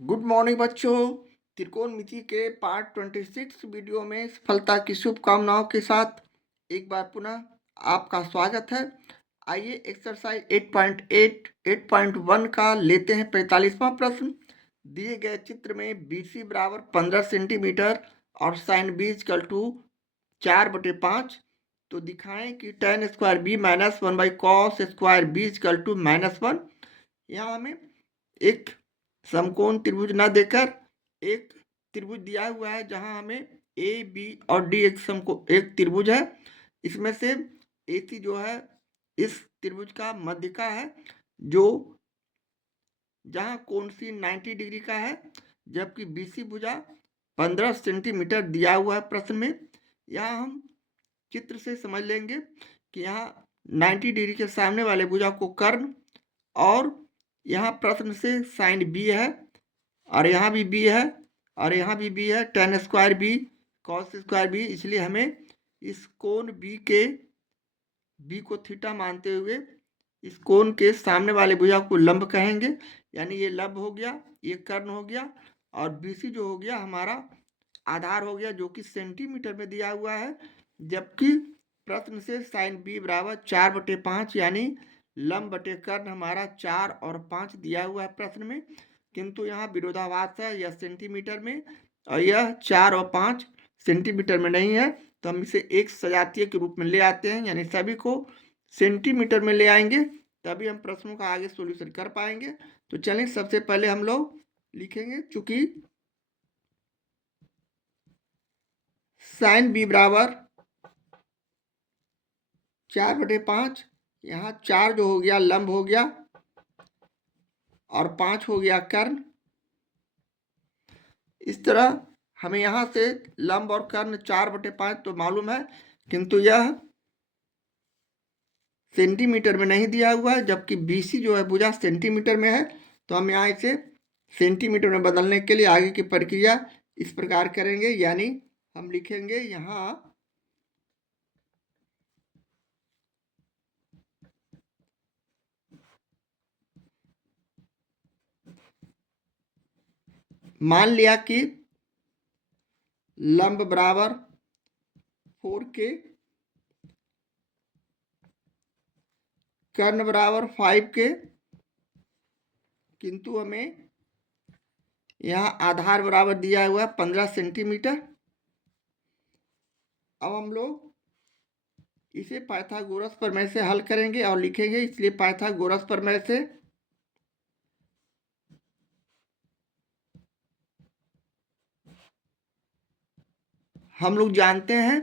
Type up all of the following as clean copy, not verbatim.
Good morning बच्चों। त्रिकोणमिति के part 26 video में सफलता की शुभकामनाओं के साथ एक बार पुनः आपका स्वागत है। आइए एक्सरसाइज 8.8 8.1 का लेते हैं 45वां प्रश्न। दिए गए चित्र में BC बराबर 15 सेंटीमीटर और साइन B इक्वल टू 4/5। तो दिखाएं कि tan square B minus 1/cos square B equal to -1। यहाँ हमें एक समकोण त्रिभुज न देकर एक त्रिभुज दिया हुआ है जहां हमें ए बी और डी एक त्रिभुज है। इसमें से AC जो है इस त्रिभुज का मध्य का है, जो जहां कोण सी 90 डिग्री का है, जबकि BC भुजा 15 सेंटीमीटर दिया हुआ है प्रश्न में। यहाँ हम चित्र से समझ लेंगे कि यहाँ 90 डिग्री के सामने वाले भुजा को कर्ण, और यहाँ प्रश्न से साइन B है, और यहाँ भी B है, और यहाँ भी B है, tan square B cos square B। इसलिए हमें इस कोण B को थीटा मानते हुए इस कोण के सामने वाले भुजा को लंब कहेंगे, यानी ये लंब हो गया, ये कर्ण हो गया, और BC जो हो गया हमारा आधार हो गया, जो कि सेंटीमीटर में दिया हुआ है। जबकि प्रश्न से साइन B बराबर 4/5 यानी लंब बटे कर्ण हमारा 4 और 5 दिया हुआ है प्रश्न में, किंतु यहाँ विरोधाभास है, यह सेंटीमीटर में और यह 4 और 5 सेंटीमीटर में नहीं है। तो हम इसे एक सजातीय के रूप में ले आते हैं, यानी सभी को सेंटीमीटर में ले आएंगे, तभी हम प्रश्नों का आगे सॉल्यूशन कर पाएंगे। तो चलिए सबसे पहले हम लोग लिखेंगे, चूंकि साइन B बराबर 4/5, यहाँ 4 जो हो गया लंब हो गया और 5 हो गया कर्ण। इस तरह हमें यहाँ से लंब और कर्ण 4/5 तो मालूम है, किंतु यह सेंटीमीटर में नहीं दिया हुआ है, जबकि BC जो है भुजा सेंटीमीटर में है। तो हम यहाँ इसे सेंटीमीटर में बदलने के लिए आगे की प्रक्रिया इस प्रकार करेंगे, यानी हम लिखेंगे यहाँ मान लिया कि लंब बराबर 4K, कर्ण बराबर 5K, किंतु हमें यहाँ आधार बराबर दिया हुआ है 15 सेंटीमीटर। अब हम लोग इसे पाइथागोरस प्रमेय से हल करेंगे और लिखेंगे, इसलिए पाइथागोरस प्रमेय से हम लोग जानते हैं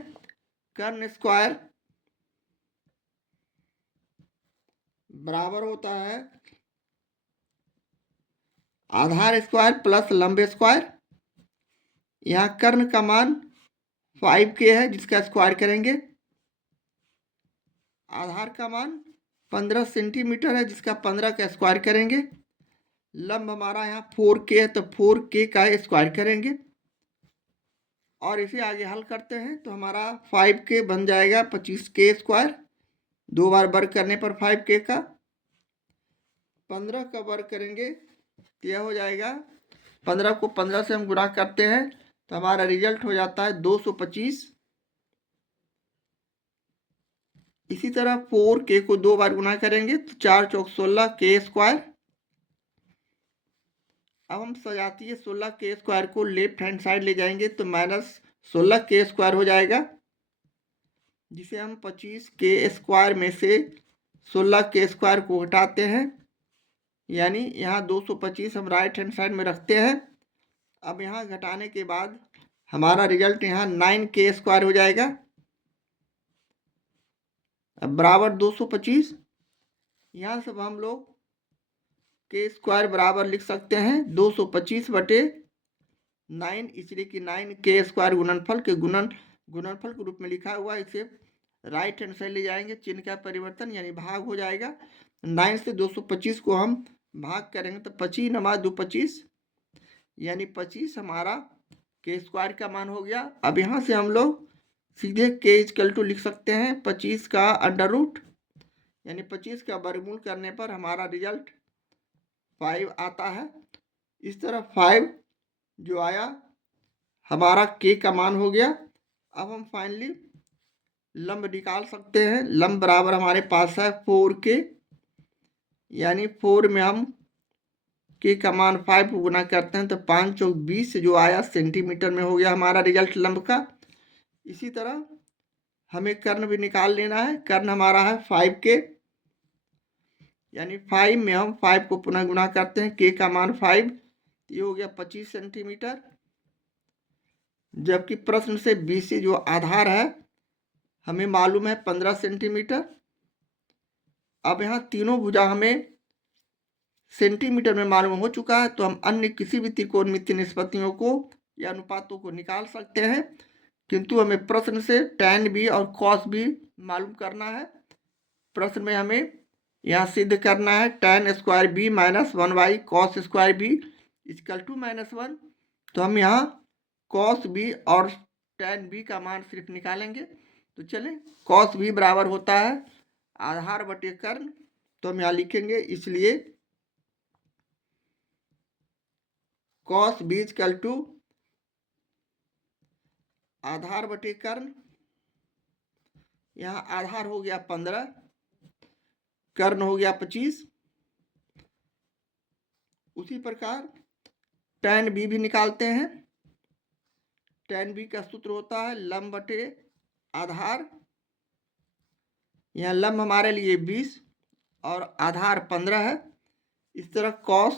कर्ण स्क्वायर बराबर होता है आधार स्क्वायर प्लस लंब स्क्वायर। यहाँ कर्ण का मान 5K है, जिसका स्क्वायर करेंगे। आधार का मान 15 सेंटीमीटर है, जिसका 15 का स्क्वायर करेंगे। लंब हमारा यहाँ 4K है, तो 4K का स्क्वायर करेंगे और इसे आगे हल करते हैं। तो हमारा 5K बन जाएगा 25K स्क्वायर, 2 बार वर्ग करने पर 5K का। 15 का वर्ग करेंगे तो यह हो जाएगा, 15 को 15 से हम गुणा करते हैं तो हमारा रिजल्ट हो जाता है 225। इसी तरह 4K को 2 बार गुणा करेंगे तो 4 चौक 16 K स्क्वायर। अब हम सजातीय 16K स्क्वायर को लेफ्ट हैंड साइड ले जाएंगे तो -16K स्क्वायर हो जाएगा, जिसे हम 25K स्क्वायर में से 16K स्क्वायर को घटाते हैं, यानी यहाँ 225 हम राइट हैंड साइड में रखते हैं। अब यहाँ घटाने के बाद हमारा रिजल्ट यहाँ 9K स्क्वायर हो जाएगा। अब बराबर 225, यहाँ सब हम लोग K स्क्वायर बराबर लिख सकते हैं 225/9, इसलिए कि 9K स्क्वायर गुणनफल के गुणनफल के रूप में लिखा हुआ है। इसे राइट हैंड साइड ले जाएंगे, चिन्ह का परिवर्तन यानी भाग हो जाएगा। 9 से 225 को हम भाग करेंगे तो 25 नमा 2 25, यानी 25 हमारा K स्क्वायर का मान हो गया। अब यहाँ से हम लोग सीधे K इक्वल टू लिख सकते हैं 25 का अंडर रूट, यानी 25 का वर्गमूल करने पर हमारा रिजल्ट 5 आता है। इस तरह 5 जो आया हमारा के का मान हो गया। अब हम फाइनली लंब निकाल सकते हैं। लंब बराबर हमारे पास है 4 के, यानी 4 में हम के का मान 5 को गुना करते हैं तो 5 चौक 20 जो आया सेंटीमीटर में हो गया हमारा रिजल्ट लंब का। इसी तरह हमें कर्ण भी निकाल लेना है। कर्ण हमारा है 5 के, यानी 5 में हम 5 को पुनः गुना करते हैं, के का मान 5, ये हो गया 25 सेंटीमीटर। जबकि प्रश्न से BC जो आधार है हमें मालूम है 15 सेंटीमीटर। अब यहाँ तीनों भुजा हमें सेंटीमीटर में मालूम हो चुका है, तो हम अन्य किसी भी त्रिकोणमितीय निष्पत्तियों को या अनुपातों को निकाल सकते हैं, किंतु हमें प्रश्न से tan भी और cos भी मालूम करना है। प्रश्न में हमें यहाँ सिद्ध करना है tan square B minus 1/cos square B equal to -1। तो हम यहाँ cos b और tan b का मान सिर्फ निकालेंगे। तो चलें, cos b बराबर होता है आधार बटे कर्ण, तो हम यहाँ लिखेंगे, इसलिए cos b इक्वल टू आधार बटे कर्ण। यहाँ आधार हो गया 15, कर्ण हो गया 25। उसी प्रकार tan b भी निकालते हैं। tan b का सूत्र होता है लंब बटे आधार। यहाँ लंब हमारे लिए 20 और आधार 15 है। इस तरह cos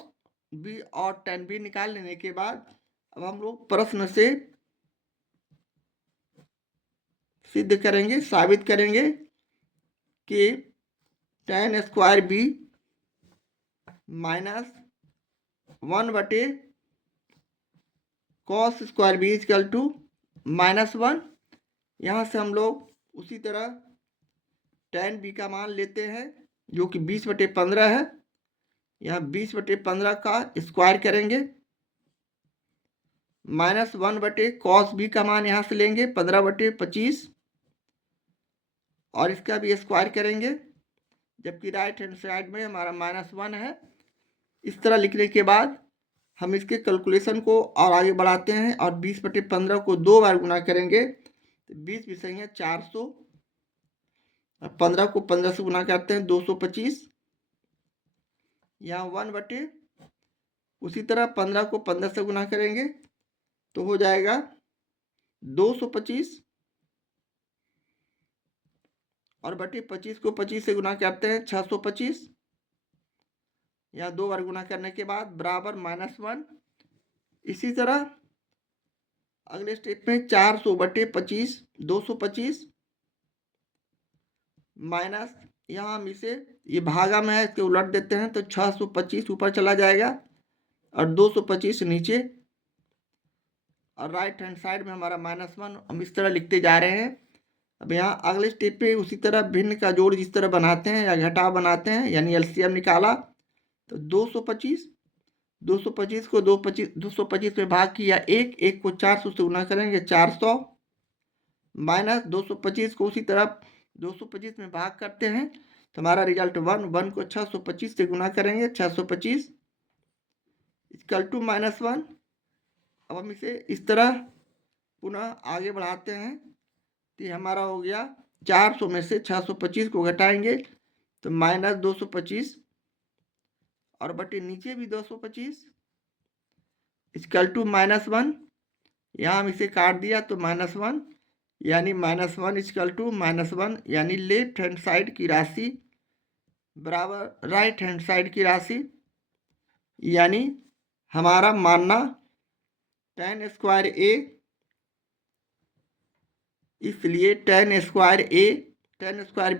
b और tan b निकाल लेने के बाद अब हम लोग प्रश्न से सिद्ध करेंगे, साबित करेंगे कि tan square b minus 1/cos square B equal to -1। यहाँ से हम लोग उसी तरह tan b का मान लेते हैं जो कि 20/15 है। यहाँ 20/15 का स्क्वायर करेंगे, -1/cos b का मान यहाँ से लेंगे 15/25 और इसका भी स्क्वायर करेंगे, जबकि राइट हैंड साइड में हमारा -1 है। इस तरह लिखने के बाद हम इसके कैलकुलेशन को और आगे बढ़ाते हैं और 20/15 को 2 बार गुना करेंगे तो 20 भी सही है 400, और 15 को 15 से गुना करते हैं 225। यहाँ 1/, उसी तरह 15 को 15 से गुना करेंगे तो हो जाएगा 225, और बटे 25 को 25 से गुना करते हैं 625। यहाँ 2 बार गुना करने के बाद बराबर -1। इसी तरह अगले स्टेप में 400/25 225 माइनस, यहाँ हम इसे, ये भागा में है इसके उलट देते हैं तो 625 ऊपर चला जाएगा और 225 नीचे, और राइट हैंड साइड में हमारा -1 हम इस तरह लिखते जा रहे हैं। अब यहाँ अगले स्टेप पे उसी तरह भिन्न का जोड़ जिस तरह बनाते हैं या घटाव बनाते हैं, यानी LCM निकाला तो 225 को 225 में भाग किया, एक को 400 से गुना करेंगे 400, माइनस 225 को उसी तरह 225 में भाग करते हैं तो हमारा रिजल्ट 1 को 625 से गुना करेंगे 625 इक्वल टू -1। अब हम इसे इस तरह पुनः आगे बढ़ाते हैं तो ये हमारा हो गया 400 में से 625 को घटाएंगे तो -225 और बटे नीचे भी 225 इक्वल टू -1। यहाँ हम इसे काट दिया तो -1, यानी -1 इक्वल टू -1, यानी लेफ्ट हैंड साइड की राशि बराबर राइट हैंड साइड की राशि, यानी हमारा मानना tan स्क्वायर a, इसलिए tan स्क्वायर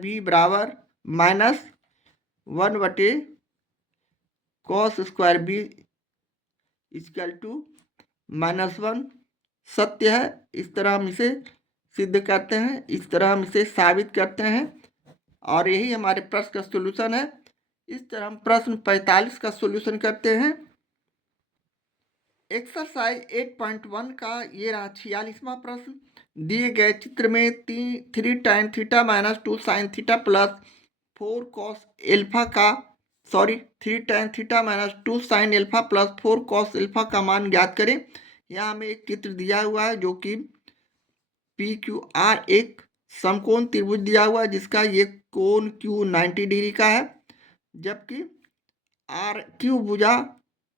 b बराबर -1/cos square b equal to -1 सत्य है। इस तरह हम इसे सिद्ध करते हैं, इस तरह हम इसे साबित करते हैं, और यही हमारे प्रश्न का सॉल्यूशन है। इस तरह हम प्रश्न 45 का सॉल्यूशन करते हैं। एक्सरसाइज 8.1 का ये रहा 46वां प्रश्न। दिए गए चित्र में 3 tan theta -2 sin theta plus 4 cos alpha का sorry 3 tan theta minus 2 sin alpha plus 4 cos alpha का मान ज्ञात करें। यहाँ हमें एक चित्र दिया हुआ है जो कि पी क्यू आर एक समकोण त्रिभुज दिया हुआ है जिसका ये कोण क्यू 90 डिग्री का है, जबकि आर क्यू भुजा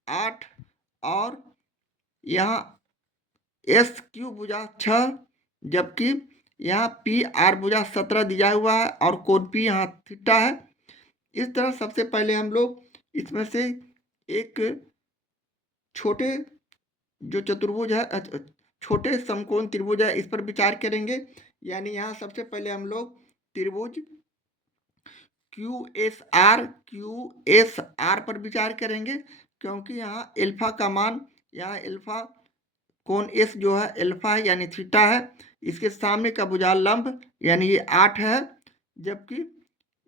8 और यहाँ एस क्यू भुजा 6, जबकि यहाँ पी आर भुजा 17 दिया हुआ है और कोण पी यहाँ थीटा है। इस तरह सबसे पहले हम लोग इसमें से एक छोटे जो चतुर्भुज है, छोटे समकोण त्रिभुज है, इस पर विचार करेंगे। यानी यहाँ सबसे पहले हम लोग त्रिभुज क्यू एस आर पर विचार करेंगे, क्योंकि यहाँ अल्फा का मान, यहाँ अल्फा कोण एस जो है अल्फा है यानी थीटा है। इसके सामने का भुजा लंब यानी ये 8 है, जबकि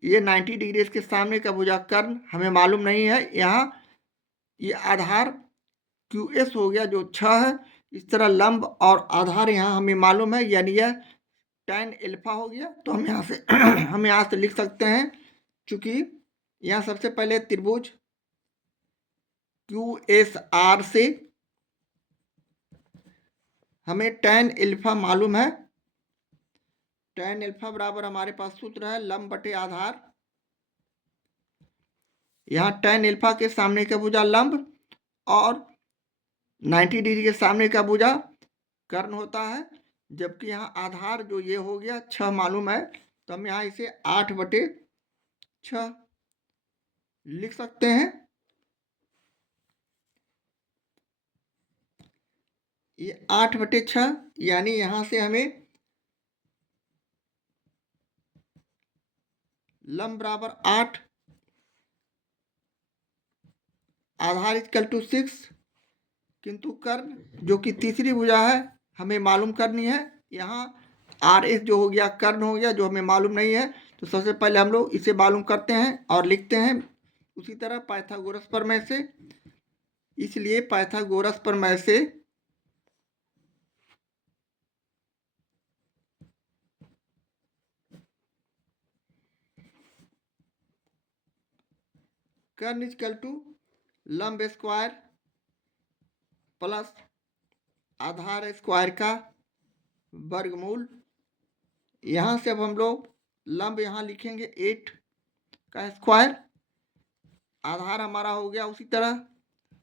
ये 90 डिग्री। इसके सामने का भुजा कर्ण हमें मालूम नहीं है। यहाँ ये आधार क्यू एस हो गया जो 6 है। इस तरह लंब और आधार यहाँ हमें मालूम है, यानी यह tan अल्फा हो गया। तो हम यहाँ से हम यहाँ से लिख सकते हैं, चूंकि यहाँ सबसे पहले त्रिभुज क्यू एस आर से हमें tan अल्फा मालूम है। tan अल्फा बराबर हमारे पास सूत्र है लंब बटे आधार। यहाँ tan अल्फा के सामने का भुजा लंब और 90 डिग्री के सामने का भुजा कर्ण होता है, जबकि यहाँ आधार जो ये हो गया 6 मालूम है। तो हम यहाँ इसे 8/6 लिख सकते हैं। ये 8/6 यानी यहाँ से हमें लंब बराबर 8, आधार इक्वल टू 6, किंतु कर्ण जो कि तीसरी भुजा है हमें मालूम करनी है। यहाँ आर एस जो हो गया कर्ण हो गया जो हमें मालूम नहीं है। तो सबसे पहले हम लोग इसे मालूम करते हैं और लिखते हैं। उसी तरह पाइथागोरस प्रमेय से, इसलिए पाइथागोरस प्रमेय से कर्ण इक्वल टू लंब स्क्वायर प्लस आधार स्क्वायर का वर्गमूल। यहाँ से अब हम लोग लंब यहाँ लिखेंगे 8 का स्क्वायर, आधार हमारा हो गया उसी तरह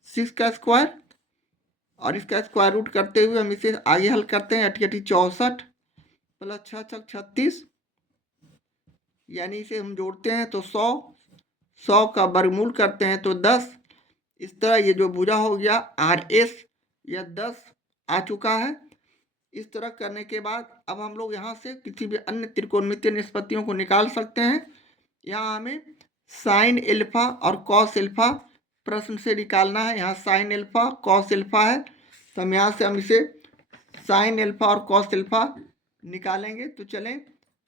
6 का स्क्वायर, और इसका स्क्वायर रूट करते हुए हम इसे आगे हल करते हैं। 8 8 64 प्लस 6 6 36, यानी इसे हम जोड़ते हैं तो 100 का वर्गमूल करते हैं तो 10। इस तरह ये जो भुजा हो गया आर एस यह 10 आ चुका है। इस तरह करने के बाद अब हम लोग यहाँ से किसी भी अन्य त्रिकोणमितीय निष्पत्तियों को निकाल सकते हैं। यहाँ हमें साइन अल्फा और कॉस अल्फा प्रश्न से निकालना है। यहाँ साइन अल्फा कॉस अल्फा है, तो हम यहाँ से हम इसे साइन अल्फा और कॉस अल्फा निकालेंगे। तो चलें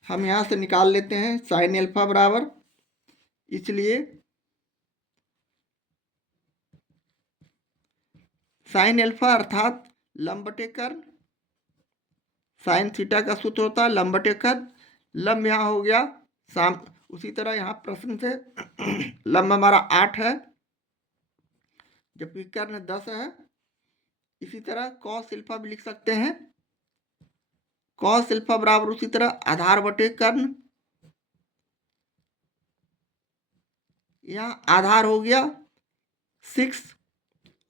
हम यहाँ से निकाल लेते हैं। साइन अल्फा बराबर, इसलिए साइन अल्फा अर्थात लंब बटे कर्ण, साइन थीटा का सूत्र होता है लंब बटे कर्ण। लंब यहाँ हो गया उसी तरह यहाँ प्रश्न से लंब हमारा 8 है, जबकि कर्ण 10 है। इसी तरह कॉस अल्फा भी लिख सकते हैं। कॉस अल्फा बराबर उसी तरह आधार बटे कर्ण, यहाँ आधार हो गया 6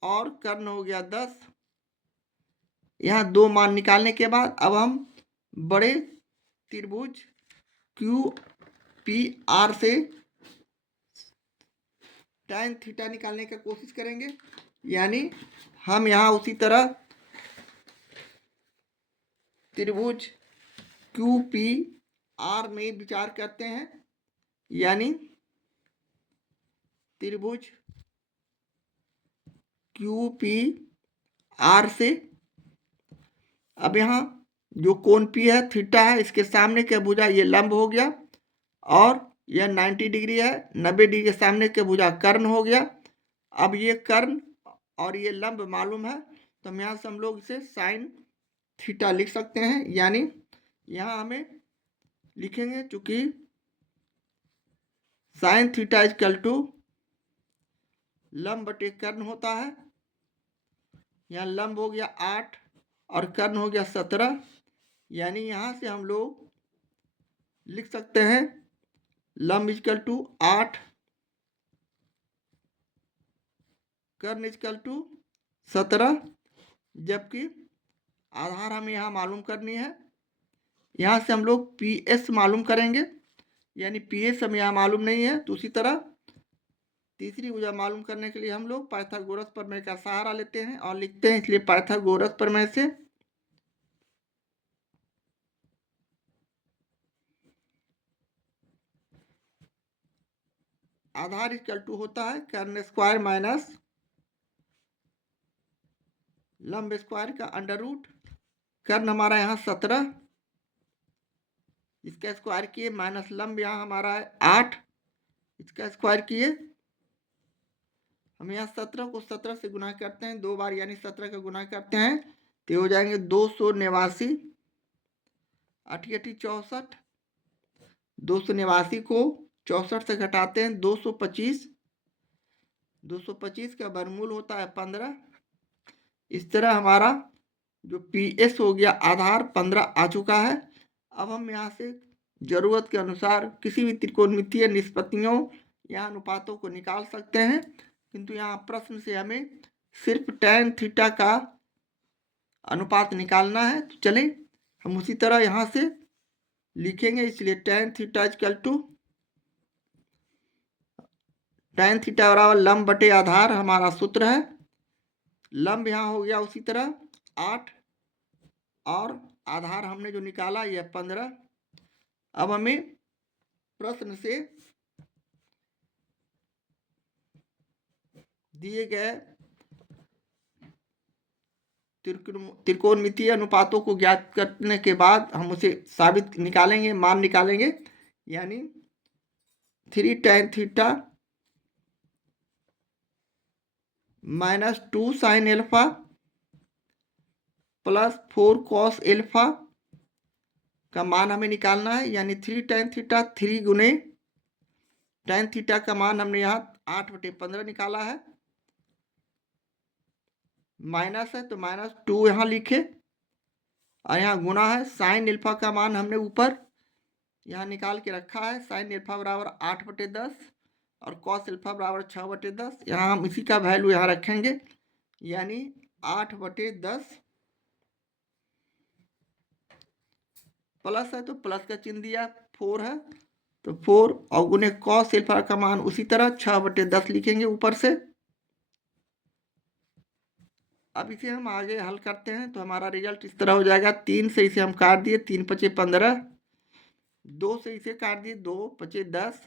और कर्ण हो गया 10। यहाँ दो मान निकालने के बाद अब हम बड़े त्रिभुज क्यू पी आर से tan थीटा निकालने की कोशिश करेंगे। यानी हम यहाँ उसी तरह त्रिभुज क्यू पी आर में विचार करते हैं। यानी त्रिभुज क्यू पी आर से अब यहाँ जो कोण पी है थीटा है, इसके सामने के भुजा ये लंब हो गया और यह 90 डिग्री है। 90 डिग्री के सामने के भुजा कर्ण हो गया। अब ये कर्ण और ये लंब मालूम है, तो हम यहाँ से हम लोग इसे साइन थीटा लिख सकते हैं। यानी यहाँ हमें लिखेंगे चूंकि साइन थीटा इक्वल टू लंब बटे कर्ण होता है। यहाँ लंब हो गया 8 और कर्ण हो गया 17, यानी यहाँ से हम लोग लिख सकते हैं लंब इजकल टू 8, कर्ण इजकल टू 17, जबकि आधार हमें यहाँ मालूम करनी है। यहाँ से हम लोग पी एस मालूम करेंगे, यानी पी एस हमें यहाँ मालूम नहीं है। तो उसी तरह तीसरी भुजा मालूम करने के लिए हम लोग पाइथागोरस प्रमेय का सहारा लेते हैं और लिखते हैं, इसलिए पाइथागोरस प्रमेय से आधार इक्वल टू होता है कर्ण स्क्वायर माइनस लंब स्क्वायर का अंडर रूट। कर्ण हमारा यहाँ 17, इसका स्क्वायर किए, माइनस लंब यहाँ हमारा है 8, इसका स्क्वायर किए। हम यहाँ 17 को 17 से गुना करते हैं 2 बार, यानी 17 का गुना करते हैं तो हो जाएंगे 289, 8 64, 289 को 64 से घटाते हैं 225, 225 का वर्गमूल होता है 15। इस तरह हमारा जो पी एस हो गया आधार 15 आ चुका है। अब हम यहाँ से जरूरत के अनुसार किसी भी त्रिकोणमितीय निष्पत्तियों या अनुपातों को निकाल सकते हैं, किंतु यहाँ प्रश्न से हमें सिर्फ tan थीटा का अनुपात निकालना है। तो चले हम उसी तरह यहाँ से लिखेंगे, इसलिए tan theta equal to tan theta बराबर लंब बटे आधार हमारा सूत्र है। लंब यहाँ हो गया उसी तरह 8 और आधार हमने जो निकाला यह 15। अब हमें प्रश्न से दिए गए त्रिकोणमितीय अनुपातों को ज्ञात करने के बाद हम उसे साबित निकालेंगे, मान निकालेंगे, यानी 3 tan theta minus 2 sin alpha plus 4 cos alpha का मान हमें निकालना है। यानी 3 tan थीटा 3 गुने tan थीटा का मान हमने यहाँ 8/15 निकाला है, माइनस है तो -2 यहाँ लिखे और यहाँ गुना है। साइन एल्फा का मान हमने ऊपर यहाँ निकाल के रखा है, साइन एल्फा बराबर 8/10 और कॉस एल्फा बराबर 6/10। यहाँ हम इसी का वैल्यू यहाँ रखेंगे, यानी 8/10 प्लस है तो प्लस का चिन्ह दिया, 4 है तो 4 और गुने कॉस एल्फा का मान उसी तरह 6/10 लिखेंगे ऊपर से। अब इसे हम आगे हल करते हैं तो हमारा रिजल्ट इस तरह हो जाएगा। 3 से इसे हम काट दिए, 3 पचे 15, 2 से इसे काट दिए, 2 पचे 10।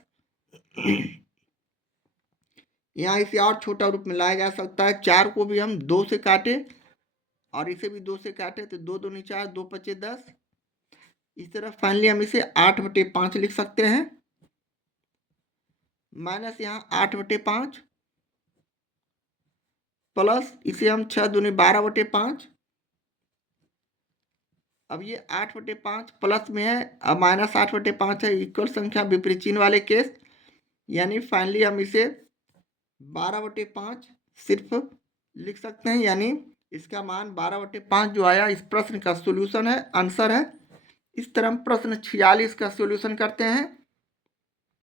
यहाँ इसे और छोटा रूप में लाया जा सकता है। 4 को भी हम 2 से काटे और इसे भी 2 से काटे तो 2 दूनी 4, 2 पचे 10। इस तरह फाइनली हम इसे 8/5 लिख सकते हैं, माइनस यहाँ 8/5 प्लस इसे हम 6 दूनी 12/5। अब ये 8/5 प्लस में है, अब माइनस 8/5 है, इक्वल संख्या विपरीत चिन्ह वाले केस, यानी फाइनली हम इसे 12/5 सिर्फ लिख सकते हैं, यानी इसका मान 12/5 जो आया इस प्रश्न का सॉल्यूशन है, आंसर है। इस तरह हम प्रश्न 46 का सॉल्यूशन करते हैं।